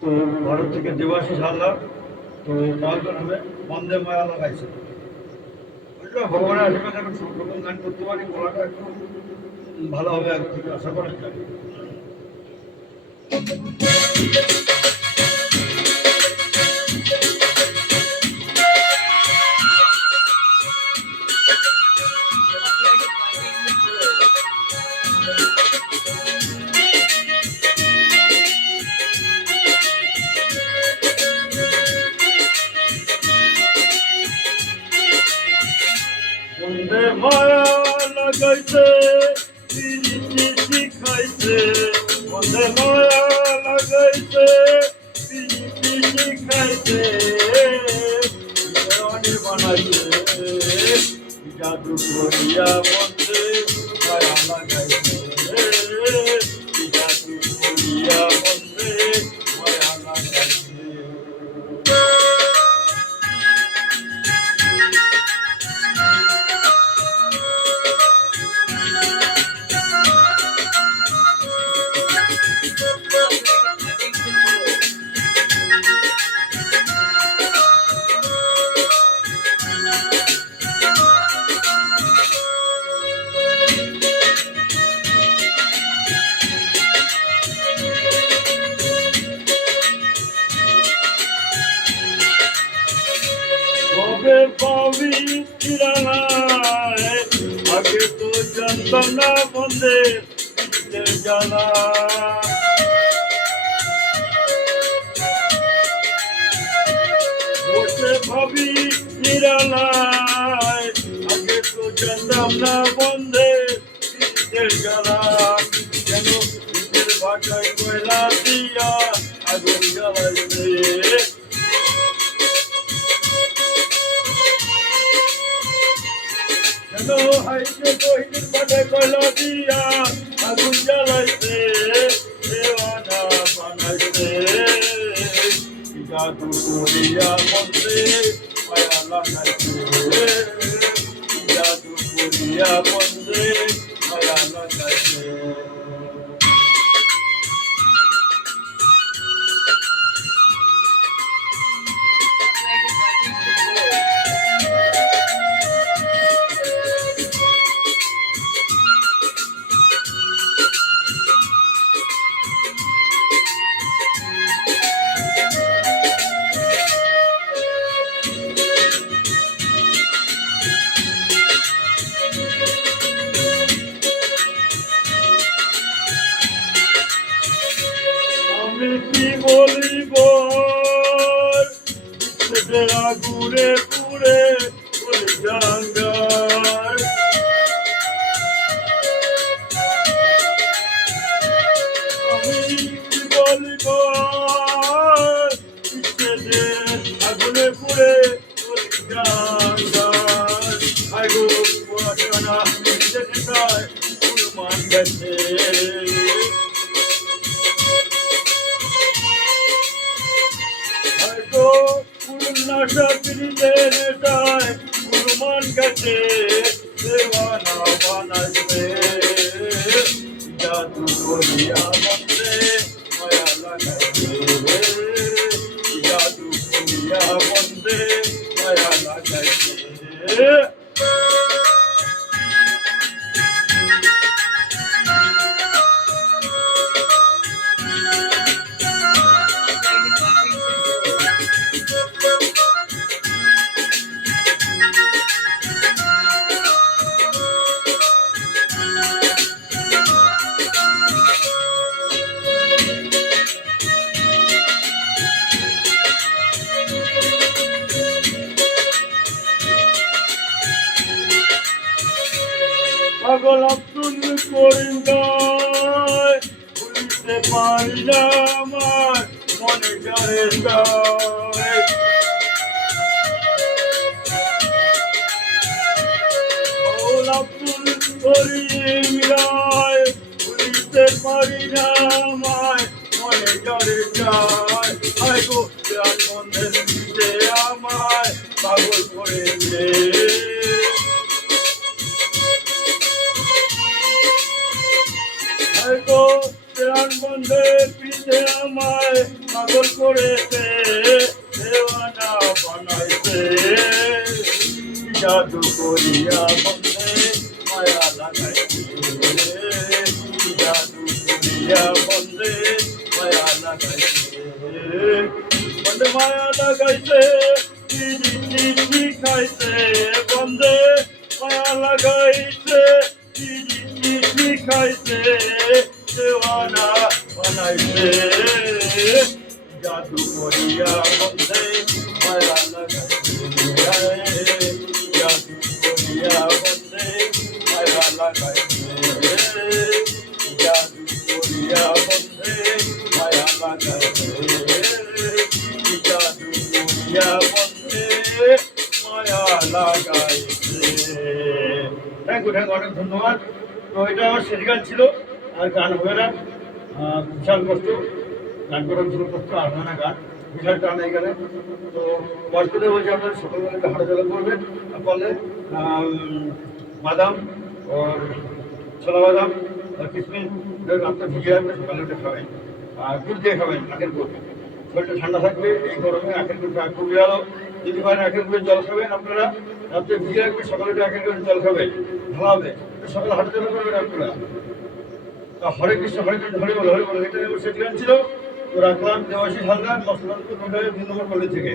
তো ভারত থেকে দেবাশিস হালদার তো তার নামে বন্দে মায়া লাগাইছে। ভগবানের আশীর্বাদ এখন সব রকম গান করতে পারি, গলাটা একটু ভালো হবে আর কি আশা করা যায়। বন্দে মায়া লাগাইছে পিরিতি শিখাইছে, বন্দে মায়া লাগাইছে পিরিতি শিখাইছে, বানাইছে জাদু করিয়া বন্দে মায়া লাগাইছে, জাদু করিয়া বন্দে মায়া লাগাইছে। কবে পাবি কিরানায়, আগে তো জানতাম না বন্দে জানা, বসে ভাবি কিরানায়, আগে তো জানতাম না বন্দে জানা, কেন নিজের ভাষায় কয়লা দিয়া আগুন জ্বালাইছে, হাইতে কহিদিন বাটে কয়লা দিয়া আগুন জ্বালাইছে, দেওয়ানা বানাইছে, জাদু করিয়া বন্দে মায়া লাগাইছে, জাদু করিয়া বন্দে মায়া লাগাইছে। আমি কি বলিব ঘুরে ঘুরে ওই জাঙ্গার, আমি কি বলিব ঘুরে ঘুরে ওই জাঙ্গার, আগো পড়াশোনা মান গেছে, নেতায় কুরমান গেছে, দেওয়ানা বানাইছে, জাদু করিয়া বন্দে মায়া লাগাইছে, জাদু করিয়া বন্দে মায়া লাগাইছে। পাগল আব্দুল করিম গায়, ভুলতে পারি না আমার মনে করে যায়, পাগল আব্দুল করিম গায়, ভুলতে পারি না আমার মনে করে যায়, আইগো প্রাণ বন্ধের দিতে আমায় পাগল করেছে, প্রাণ বন্ধের পিছে আমায় পাগল করেছে, দেওয়ানা বানাইছে, জাদু করিয়া বন্ধে মায়া লাগাইছে, জাদু করিয়া বন্ধে মায়া লাগাইছে, বন্ধে মায়া লাগাইছে, চিঠি খাইছে, বন্ধে মায়া লাগাইছে, চিঠি খাইছে, দেওয়ানা বানাইছে, জাদু করিয়া বন্ধে মায়া লাগাইছে, জাদু করিয়া বন্ধে মায়া লাগাইছে, জাদু করিয়া বন্ধে মায়া লাগাইছে, জাদু করিয়া বন্ধে মায়া লাগাইছে। থ্যাংক ইউ, অনেক ধন্যবাদ। তো এটা আমার শেষ গান ছিল, আর গান হবে না, বিশাল কষ্ট, গান করার জন্য কষ্ট, আর হয় না গান, বিশাল টান হয়ে গেলে। তো বয়স্কতে বলছি আপনার সকালবেলা হাঁটা চলা করবেন, পারলে বাদাম আর ছোলা বাদাম আর কিশমিশ রাত্রে ভিজিয়ে রাখবেন, সকালে উঠে খাবেন, আর গুড় দিয়ে খাবেন, আখের গুড়, শরীরটা ঠান্ডা থাকবে। এই গরমে আখের গুড় খুবই ভালো। যদি পারেন আখের গুড়ের জল খাবেন আপনারা, রাত্রে ভিজিয়ে রাখবেন, সকালে উঠে আখের গুড়ের জল খাবেন, ভালো হবে। সকালে হাঁটা চলা করবেন আপনারা। হরে কৃষ্ণ, হরে কৃষ্ণ, হরে বল, হরে বল। এটা শেষ গান ছিল। তো রাখলাম দেবাশিস হালদার, মশলা 2 নম্বর কলেজ থেকে।